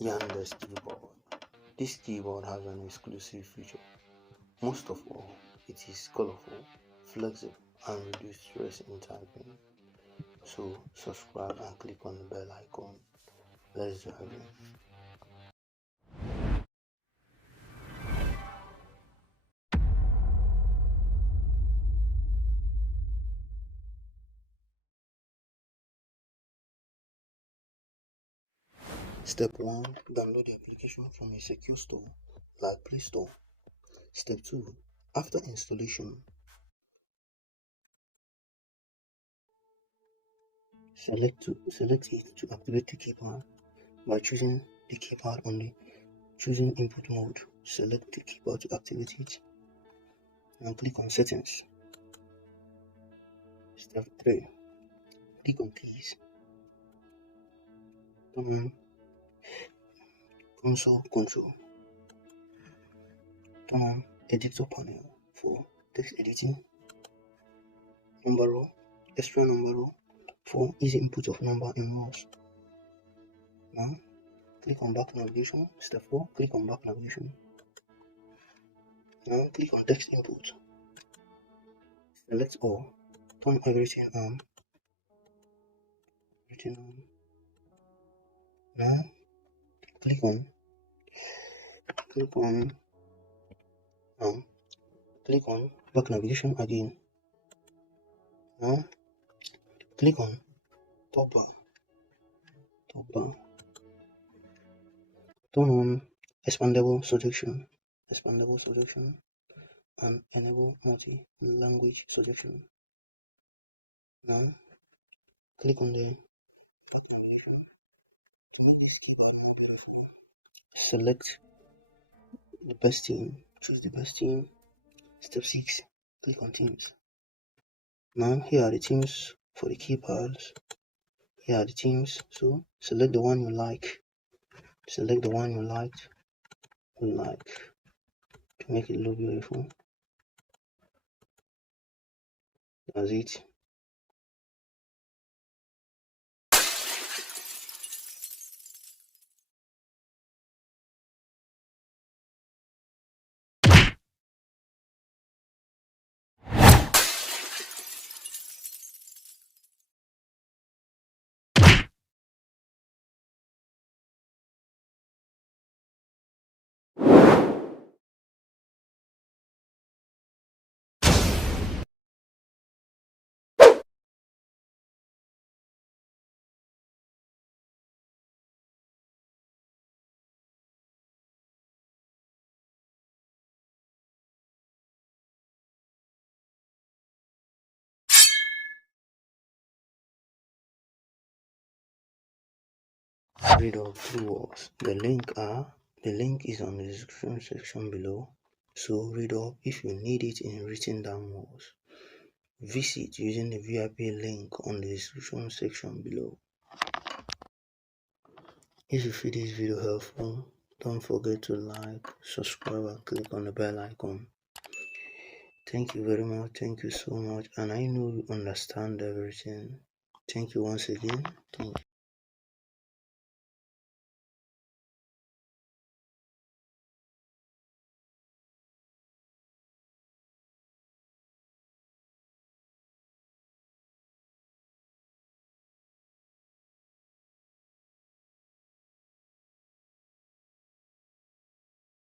Yandex keyboard. This keyboard has an exclusive feature. Most of all, it is colorful, flexible, and reduces stress in typing. So subscribe and click on the bell icon. Let's dive in. Step 1. Download the application from a secure store like Play Store. Step 2. After installation, select it to activate the keypad by choosing the keypad only. Choosing input mode, select the keyboard to activate it. Now click on settings. Step 3. Click on keys. Turn on console control. Turn on editor panel for text editing. Number row, extra number row for easy input of number in rows. Now click on back navigation. Step 4. Click on back navigation. Now click on text input. Select all. Turn everything on. Now click on click on back navigation again. Now click on top bar. Turn on expandable selection and enable multi-language selection. Now click on the back navigation to make this keyboard more beautiful. Select the best theme. Choose the best theme. Step 6. Click on themes. Now here are the themes for the keypads. Here are the themes. So select the one you like. Select the one you like to make it look beautiful. That's it. Read all two words. The link is on the description section below. So read up if you need it in written down words. Visit using the VIP link on the description section below. If you find this video helpful, don't forget to like, subscribe, and click on the bell icon. Thank you very much. Thank you so much. And I know you understand everything. Thank you once again. Thank you.